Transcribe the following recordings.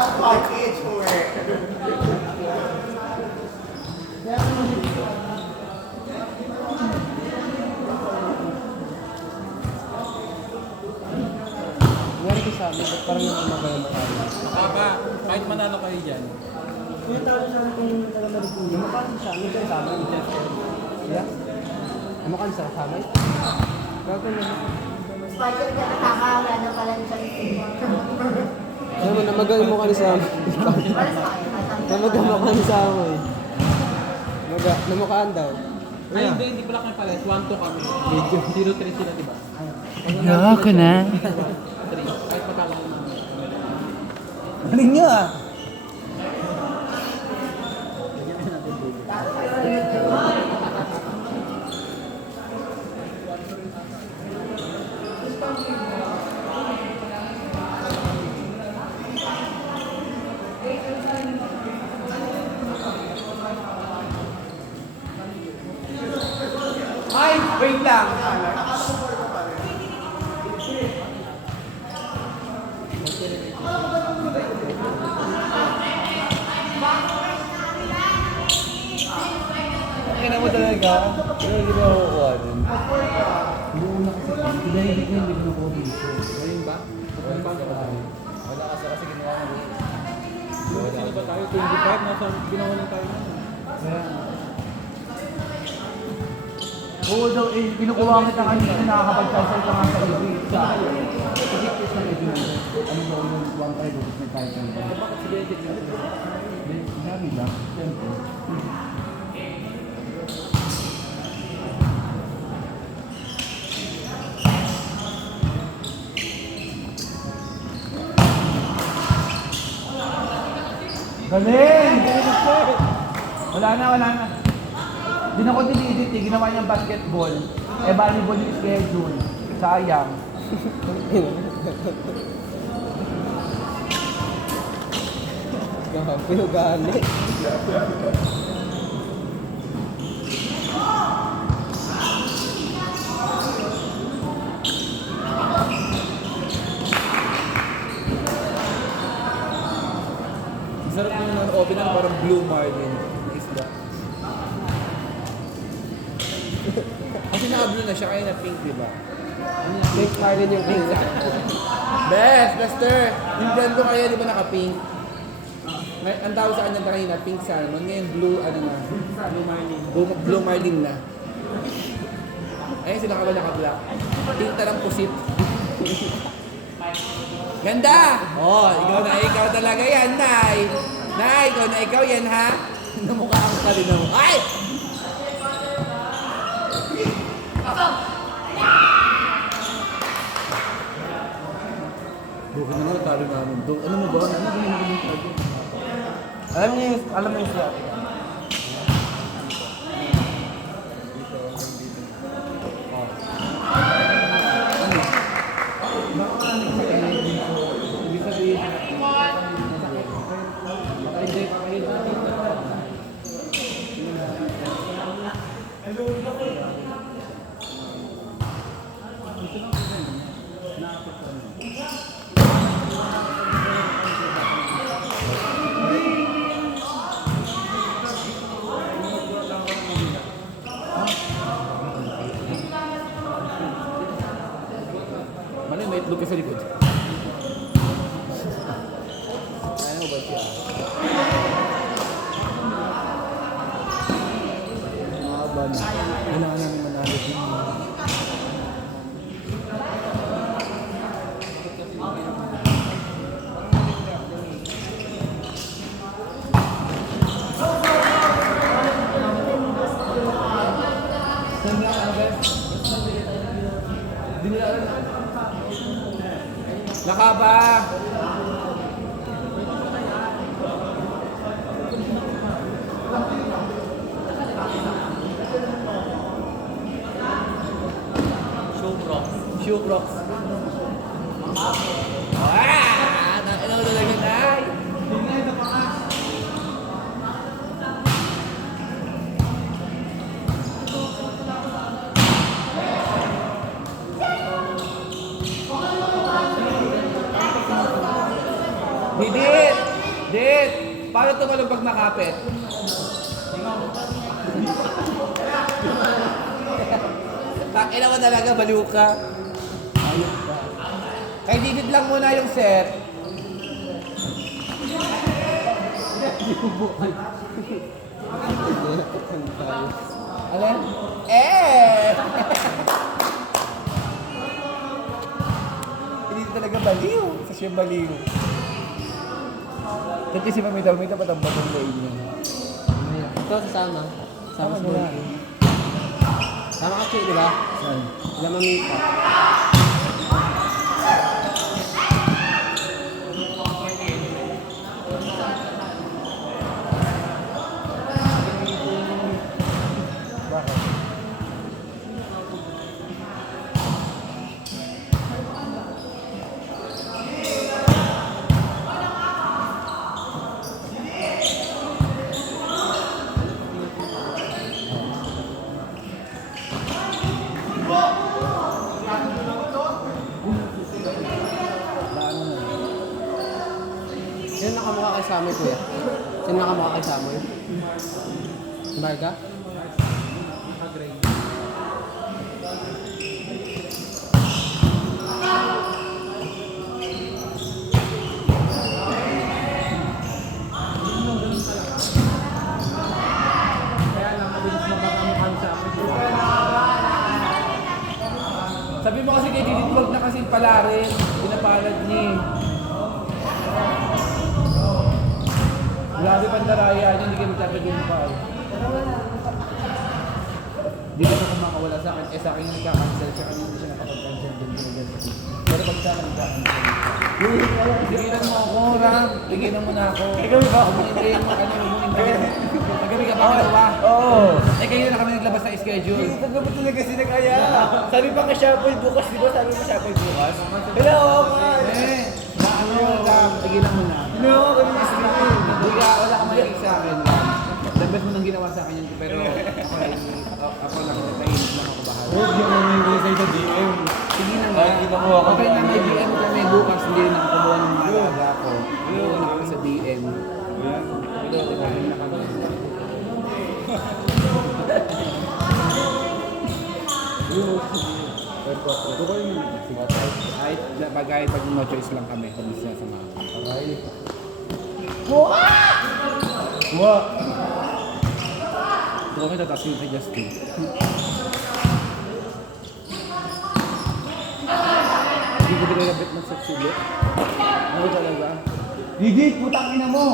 Package work. Nangyari ko sa amin, ba't parang namamagalan tayo? Baka, kahit manalo kayo dyan. Kung talo sa amin kung nagkakamali ko, namakasig sa amin, sa amin, yeah? Namakasig sa kasabay? Gagawin na. Sponsor ka tama, wala na pala siya. Ano mo, namagal mo ka ni sa amin. Para sa akin, Namagal mo ka ni sa amin. Namukaan daw. Ay, hindi pala kami pala. 1-2 kami. 0-3 sila, diba? Ayoko na. 3. Kahit patalo ko namin. Galing nyo ah! Ay, wait lang. Kaya mo talaga, pero hindi ba makukuha dun? Hindi mo na kasi, hindi ko nakuha dito. Ngayon ba? Kung paano ba tayo? Wala kasi ginawa mo dito. Sino ba tayo? 25? Nasa ginawa lang tayo nun. Kaya, Oo daw, kinukuha kita kanina nakakapag-cancel ka nga sa iyo. Sa akin. kasi kiss na ito ano ba yung 1-5 o may kahit ano ba? Bakit si Benedict yun? Hindi, sabi lang, siyempre. Galing! Wala na, wala na. Hindi na ko dinidit eh. Ginawa niyang basketball. Eh, volleyball yung schedule. Sayang. Pinugali. Sarap yung open ng parang blue marlin na isda. Kasi naka-blue na siya, kaya na pink, di ba? Pink Marlin yung pink. Best, Lester! Yung brand ko kaya, di ba naka-pink? Ang tawag sa kanya kanina, pink salmon. Ngayon, blue, ano na? Blue marlin. Blue marlin na. Ayun sila ka ba naka-black? Pink na lang pusit. Ganda! Oh, ikaw talaga yan, Nay! Nay, ikaw yan, ha? Namukhaan ka rin ako. Ay! Bukin na nga, talo namin. Ano mo ba? Ano ba yung talo? Alam mo yung siya. Mali, may itlog ka sa likod. Ano ba siya? Maban. Kailangan namin manalo din. Nakaba! Shoe Crocs. Ah! Ano talaga na? Didit! Dit! Paano tumalong pag makapit? Takina mo talaga, baliw ka. Ayun ka. Kay Didit lang muna yung set. Alin? Eh! Hindi talaga baliw. Sa siya baliw. Kasi si Mamita pa ang batong lane niya. Ito sasama. Sama Tama mo. na. Sama kasi, di ba? Wala mamita. Bakit? Sino nakamukha kay Samoy, kuya? Sino nakamukha kay Samoy? Marga? Sabi mo kasi kay Didit, wag na kasing palarin. Pinapalad niya eh. Grabe pandaraya niya, hindi kayo magtatagun pa eh. Hindi ka na kumakawala sa akin. Eh sa akin yung nagka-cancel, siya kanina siya nakapag-cancel din. Pero pag sa akin nagka-cancel. Tigilan mo ako, Ram. Tigilan mo na ako. Kagabi ba ako? Hindi mo ano, yung Kagabi ka ba ba? Oo. Eh kayo na kami naglabas sa schedule. Pagkabot talaga sila kaya. Sabi pa kay Shapoy bukas, di ba? Sabi mo Shapoy bukas? Hello, Eh, Ram, tigilan mo na. No, kami na sila. Wala ka makinig sa akin, Ram. Dapat mo nang ginawa sa akin yun, pero ako lang natahimik lang ako bahala. Huwag yung nangyay sa'yo sa DM. Sige na nga. Okay na, may DM kami bukas, hindi na kumuha ng malaga ako. Kumuha na kami sa DM. Pero nagkahin na kami. Kahit pag no choice lang kami, kami siya sa mga. Ito kami tatas yung kay Justin. Hindi ko dinilabit ng saksili. Ano talaga? Didit, putang ina mo!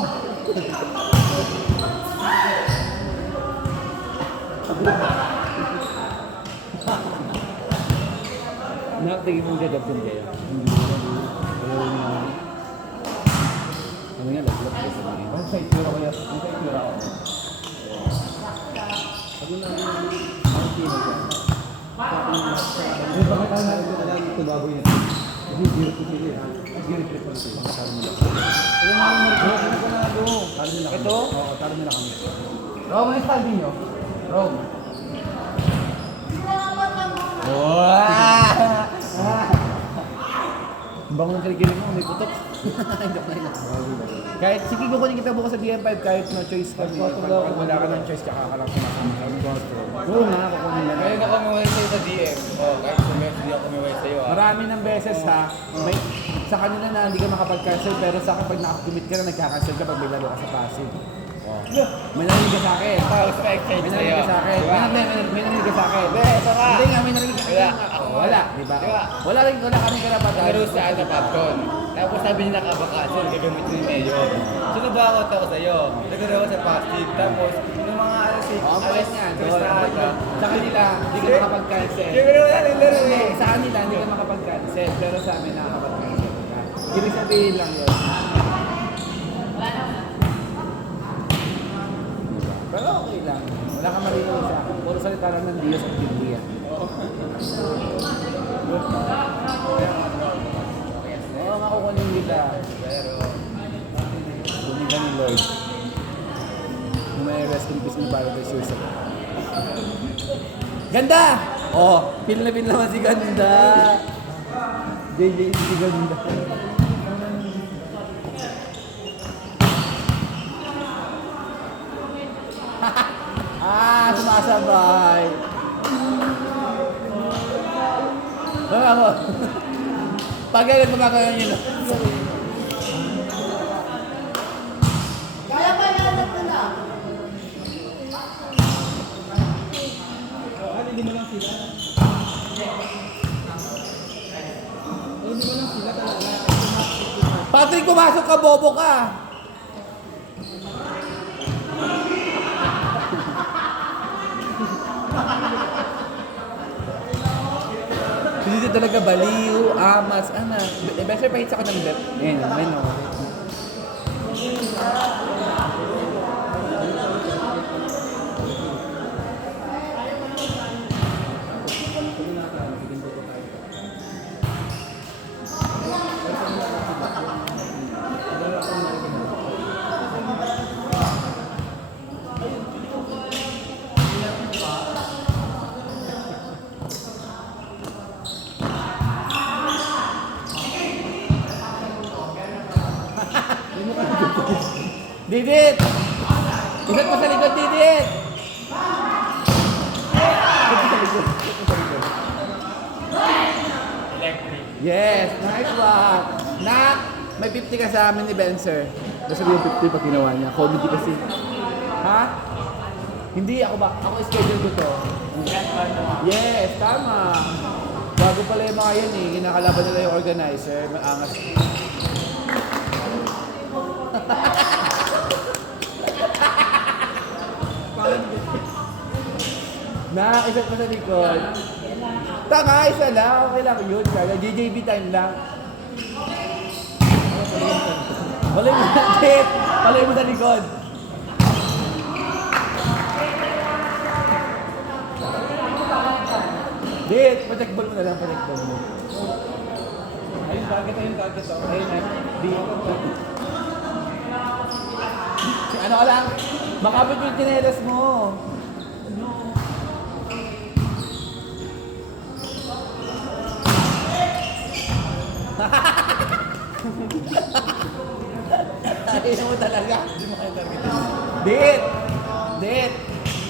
Tingin mong gagab din kaya? Hindi mo na. Ano nga, laglap ko sa mga. Ano sa itura ko yan? Ano sa itura ko? Sabi na ang kino ko. Bakit ang narin ko na lang ito baboy na ito? Hindi, hindi ko sila. Hindi ko sila. Taro nila. Ano nga ang marikos? Ano ko na ito? Taro nila kami. Ito? Oo, taro nila kami. Rome, ano sabi nyo? Rome. Bango ng kilig mo, may putok. Kahit, sige kukunin kita bukas sa DM5 kahit no choice ka. Pag wala ka ng choice, tsaka ka lang sumasama. Oo nga, kukunin lang. Ngayon ako mawala sa'yo sa DM. Kahit hindi ako mawala sa'yo. Marami ng beses ha, may, sa kanila na hindi ka makapag-cancel, pero sa akin pag nakakumit ka na, nagka-cancel ka pag may laro ka sa passive. May narinig ka sa akin. May narinig ka sa akin. May narinig ka sa akin. Hindi nga, may narinig ka. Wala, di ba? Wala kami karapatan. Pero sa ano Papton. Tapos sabi niya nakabakasan, gagamitin ni Mayor. So nabakot ako sa'yo. Nagano ako sa plastic. Tapos yung mga Alas niya, sa kanila, hindi ka makapag-cancel. Sa kanila, hindi ka makapag-cancel. Pero sa amin, nakakapag-cancel ka. Ibig sabihin lang yun. Pero okay lang. Wala kang maririnig sa akin. Puro salita lang ng Diyos at Biblia. Oo, makukunin kita. Kunin ka ni Lord. Kung may rest in peace ni Paradise Joseph. Ganda! Oh, feel naman si Ganda. JJ si Ganda. sa bahay. Mga mo. Pag ganun gumagawin yun. Kaya pa natin ko na. Patrick, pumasok ka, bobo ka. Hindi talaga baliw, amas, anak. Better pa hits ako ng bet. Ayan, may no. Didit! Isat pa sa likod, Didit! Yes, nice one! Nak, may 50 ka sa amin ni Benzer. Basta yung 50 pag ginawa niya. Comedy kasi. Ha? Hindi, ako ba? Ako schedule ko to. Yes, tama. Bago pala yung mga yan eh. Kinakalaban nila yung organizer. Maangas. Nakakisat pa sa likod. Tanga, isa lang. Okay lang yun. Kaya JJB time lang. Palay mo sa tit. Palay mo sa likod. Dit, pa-checkball mo na lang. Pa-checkball mo. Ayun, target. Ayun, di. Ano ka lang? Makapit yung tinelas mo. Ayaw mo talaga. Hindi mo kayo targetin. Dit!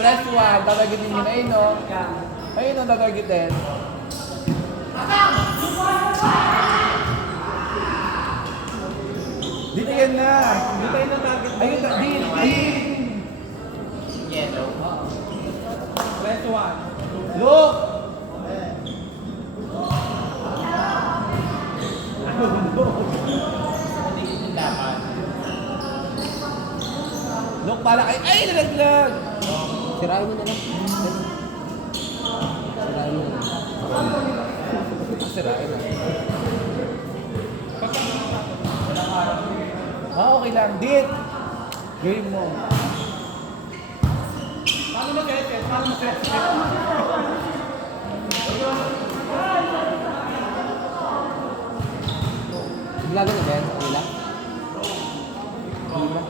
Press 1. Tatargetin nyo na yun, no? Ayun, no, tatargetin. Dito yan na. Dito yan na target. Ayun, dit! Yellow. Press 1. Look! Look, pala kayo. Ay, nalaglag! Sirain mo na lang. Sirain mo na lang. Sirain na. Okay lang. Dit! Game mo. Paano mag-set? Paano mag-set? Vlog na ba yan sa kanila? Hindi ba?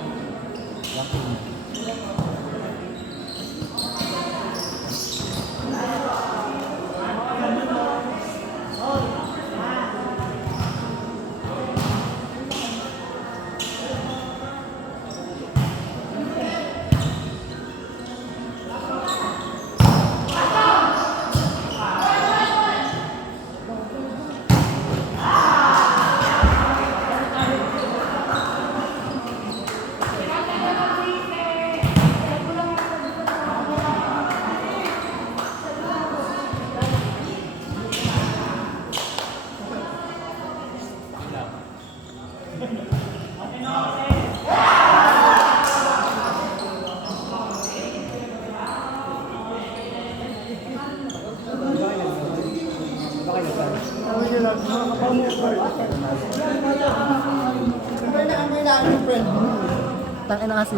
Tangin na kasi